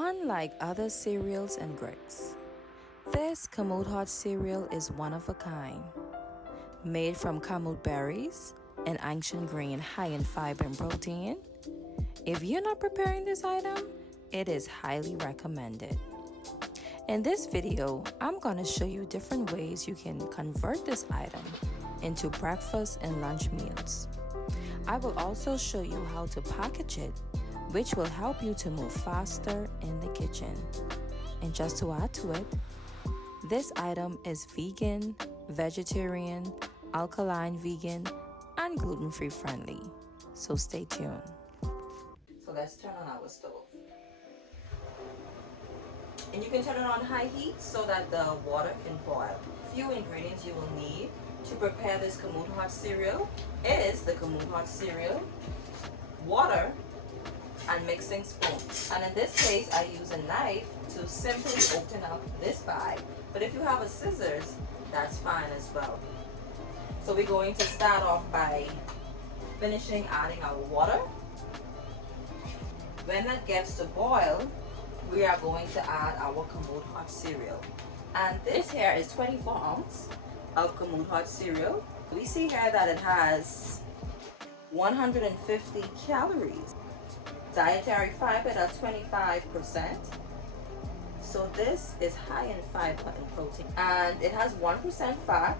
Unlike other cereals and grits, this Kamut hot cereal is one of a kind. Made from Kamut berries, an ancient grain high in fiber and protein. If you're not preparing this item, it is highly recommended. In this video, I'm going to show you different ways you can convert this item into breakfast and lunch meals. I will also show you how to package it, which will help you to move faster in the kitchen. And just to add to it, this item is vegan, vegetarian, alkaline vegan, and gluten-free friendly. So stay tuned. So let's turn on our stove. And you can turn it on high heat so that the water can boil. A few ingredients you will need to prepare this Kamut hot cereal is the Kamut hot cereal, water, and mixing spoon. And in this case, I use a knife to simply open up this bag. But if you have a scissors, that's fine as well. So we're going to start off by finishing adding our water. When that gets to boil, we are going to add our Kamut hot cereal. And this here is 24 ounces of Kamut hot cereal. We see here that it has 150 calories. Dietary fiber, that's 25%. So this is high in fiber and protein. And it has 1% fat.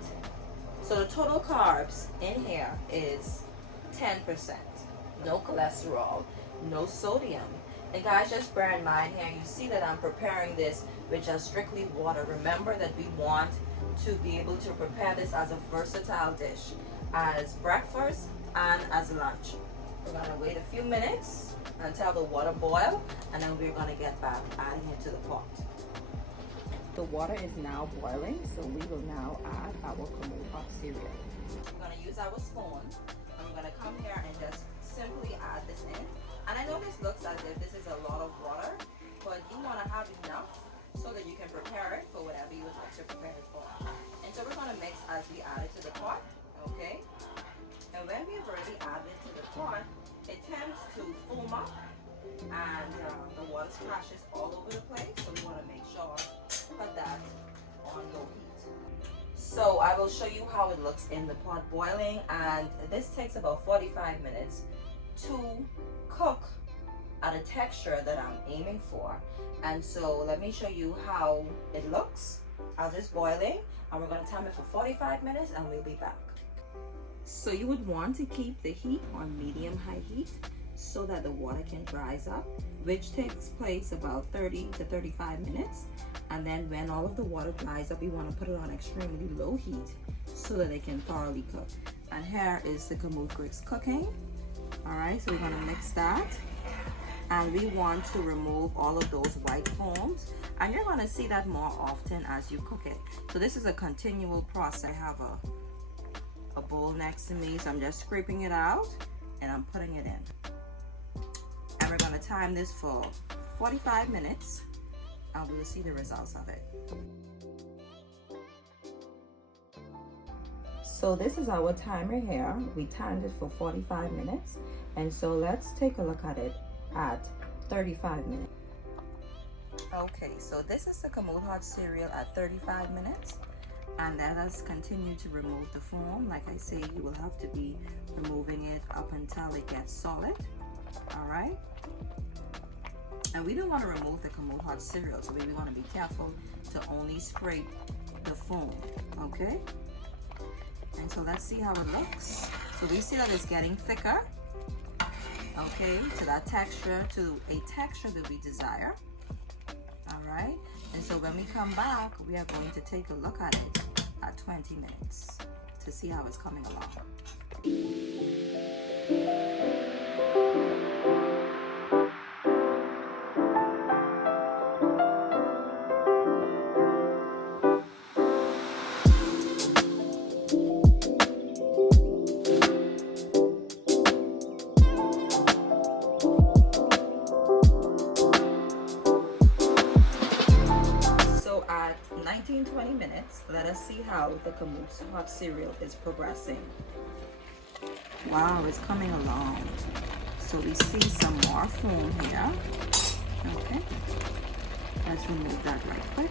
So the total carbs in here is 10%. No cholesterol, no sodium. And guys, just bear in mind here, you see that I'm preparing this with just strictly water. Remember that we want to be able to prepare this as a versatile dish, as breakfast and as lunch. We're gonna wait a few minutes until the water boils, and then we're gonna get back adding it to the pot. The water is now boiling, so we will now add our Kamut hot cereal. We're gonna use our spoon, and we're gonna come here and just simply add this in. And I know this looks as if this is a lot of water, but you want to have enough so that you can prepare it for whatever you would like to prepare it for. And so we're going to mix as we add it to the pot, okay? And when we've already added it to the pot, it tends to foam up and the water splashes all over the place. So we want to make sure put that on low heat. So I will show you how it looks in the pot boiling, and this takes about 45 minutes to cook at a texture that I'm aiming for. And so let me show you how it looks as it's boiling, and we're going to time it for 45 minutes and we'll be back. So you would want to keep the heat on medium-high heat so that the water can rise up, which takes place about 30 to 35 minutes. And then when all of the water dries up, we want to put it on extremely low heat so that it can thoroughly cook. And here is the Kamut grits cooking. All right, so we're going to mix that, and we want to remove all of those white foams, and you're going to see that more often as you cook it. So this is a continual process. I have a bowl next to me, so I'm just scraping it out and I'm putting it in, and we're going to time this for 45 minutes and we'll see the results of it. So this is our timer here. We timed it for 45 minutes. And so let's take a look at it at 35 minutes. Okay, so this is the Kamut hot cereal at 35 minutes. And that has continued to remove the foam. Like I say, you will have to be removing it up until it gets solid. All right. And we don't want to remove the Kamut hot cereal, so we want to be careful to only scrape the foam, okay? And so let's see how it looks. So we see that it's getting thicker, okay, to that texture, to a texture that we desire. All right. And so when we come back, we are going to take a look at it at 20 minutes to see how it's coming along. At 19-20 minutes, let us see how the Kamut hot cereal is progressing. Wow, it's coming along. So we see some more foam here. Okay. Let's remove that right quick.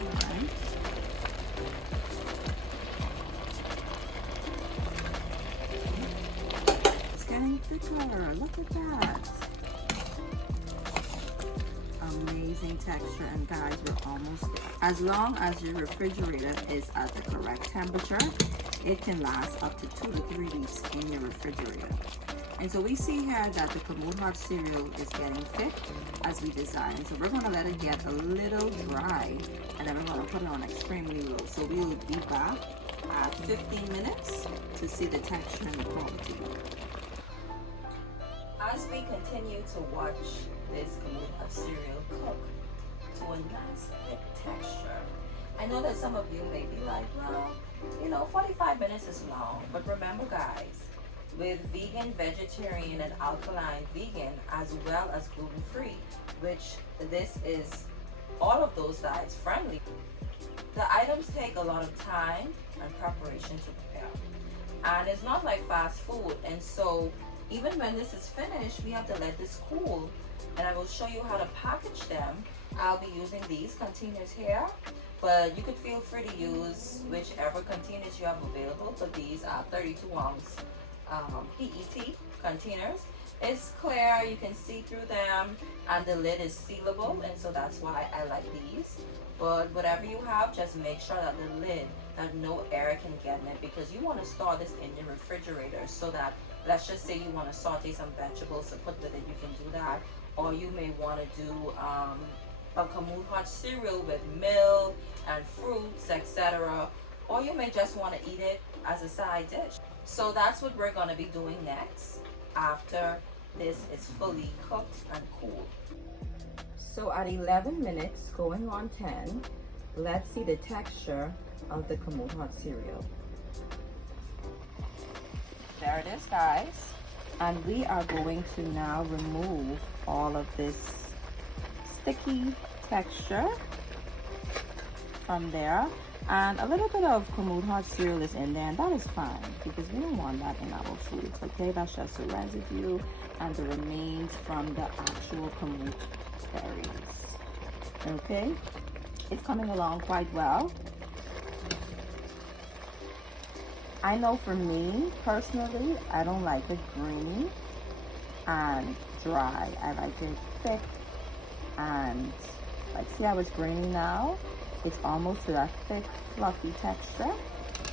All right. It's getting thicker. Look at that. Amazing texture. And guys, we're almost there. As long as your refrigerator is at the correct temperature, it can last up to 2 to 3 weeks in your refrigerator. And so we see here that the Kamut hot cereal is getting thick as we designed. So we're going to let it get a little dry, and then we're going to put it on extremely low. So we will be back at 15 minutes to see the texture and the quality. As we continue to watch this Kamut hot cereal cook to a nice thick texture, I know that some of you may be like, well, you know, 45 minutes is long. But remember, guys, with vegan, vegetarian, and alkaline vegan, as well as gluten-free, which this is all of those diets friendly, the items take a lot of time and preparation to prepare. And it's not like fast food. And so even when this is finished, we have to let this cool. And I will show you how to package them. I'll be using these containers here, but you could feel free to use whichever containers you have available. But these are 32-ounce PET containers. It's clear, you can see through them, and the lid is sealable, and so that's why I like these. But whatever you have, just make sure that the lid, that no air can get in it, because you want to store this in your refrigerator so that, let's just say you want to saute some vegetables to put with it, you can do that. Or you may want to do a Kamut hot cereal with milk and fruits, etc. Or you may just want to eat it as a side dish. So that's what we're going to be doing next after this is fully cooked and cool. So at 11 minutes, going on 10, let's see the texture of the Kamut hot cereal. There it is, guys. And we are going to now remove all of this sticky texture from there. And a little bit of Kamut hot cereal is in there, and that is fine because we don't want that in our foods, okay? That's just the residue and the remains from the actual Kamut berries, okay? It's coming along quite well. I know for me, personally, I don't like it grainy and dry. I like it thick and, like, see how it's grainy now? It's almost to that thick, fluffy texture,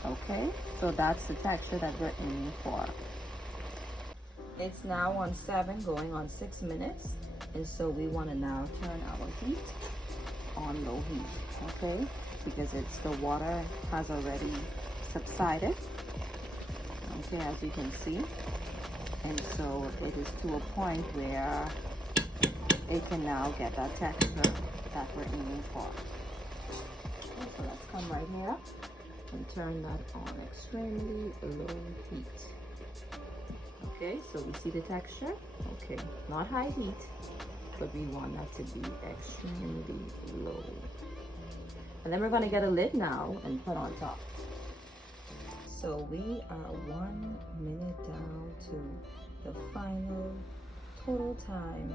okay? So that's the texture that we're aiming for. It's now on 7, going on 6 minutes. And so we want to now turn our heat on low heat, okay? Because the water has already subsided, okay, as you can see. And so it is to a point where it can now get that texture that we're aiming for. Okay, so let's come right here and turn that on extremely low heat. Okay, so we see the texture. Okay, not high heat, but we want that to be extremely low. And then we're going to get a lid now and put on top. So we are 1 minute down to the final total time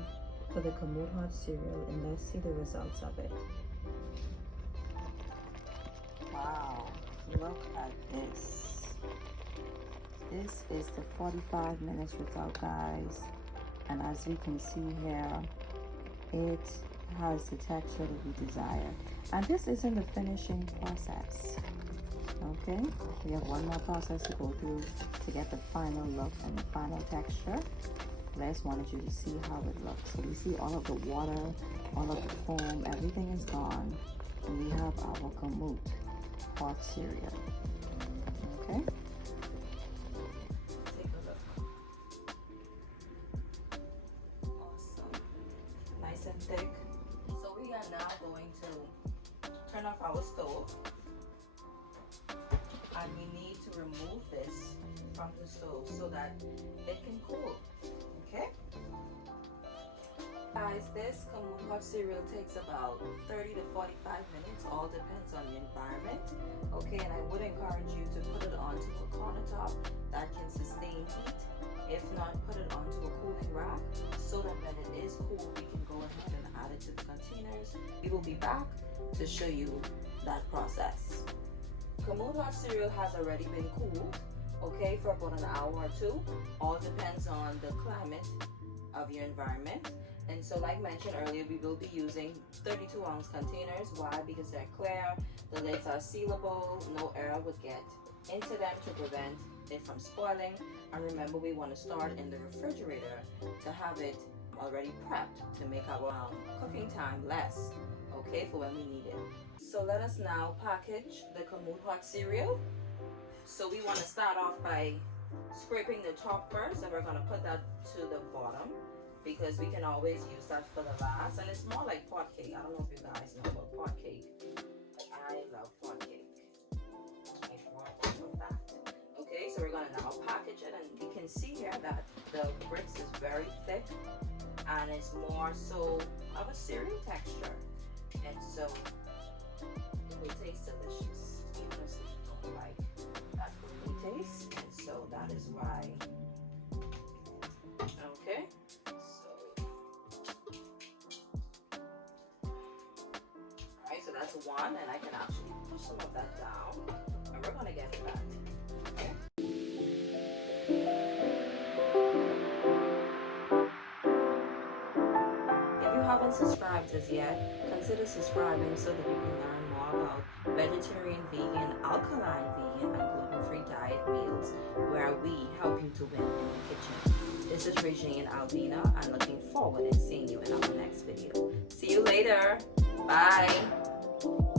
for the Kamut hot cereal, and let's see the results of it. Wow, look at this. This is the 45 minutes result, guys. And as you can see here, it has the texture that we desire. And this isn't the finishing process. Okay, we have one more process to go through to get the final look and the final texture. I just wanted you to see how it looks. So we see all of the water, all of the foam, everything is gone. And we have our Kamut hot cereal. Okay. Take a look. Awesome. Nice and thick. So we are now going to turn off our stove. And we need to remove this from the stove so that it can cool. Okay? Guys, this Kamut hot cereal takes about 30 to 45 minutes. All depends on the environment. Okay, and I would encourage you to put it onto a countertop that can sustain heat. If not, put it onto a cooling rack so that when it is cool, we can go ahead and add it to the container be back to show you that process. Kamut hot cereal has already been cooled, okay, for about an hour or two. All depends on the climate of your environment. And so like mentioned earlier, we will be using 32-ounce containers. Why? Because they're clear, the lids are sealable, no air would get into them to prevent it from spoiling. And remember, we want to start in the refrigerator to have it already prepped to make our cooking time less, okay, for when we need it. So let us now package the Kamut hot cereal. So we want to start off by scraping the top first, and we're going to put that to the bottom because we can always use that for the last. And it's more like pot cake. I don't know if you guys know about pot cake. I love pot cake. Make more of that. Okay, so we're going to now package it, and you can see here that the bricks is very thick and it's more so of a cereal texture, and so it will taste delicious even if you don't like that cookie taste. And so that is why. Okay, so alright, so that's one, and I can actually push some of that down, and we're gonna get to that. Okay. If you haven't subscribed as yet, consider subscribing so that you can learn more about vegetarian, vegan, alkaline, vegan, and gluten-free diet meals where we help you to win in the kitchen. This is Regine Alvina. I'm looking forward to seeing you in our next video. See you later. Bye.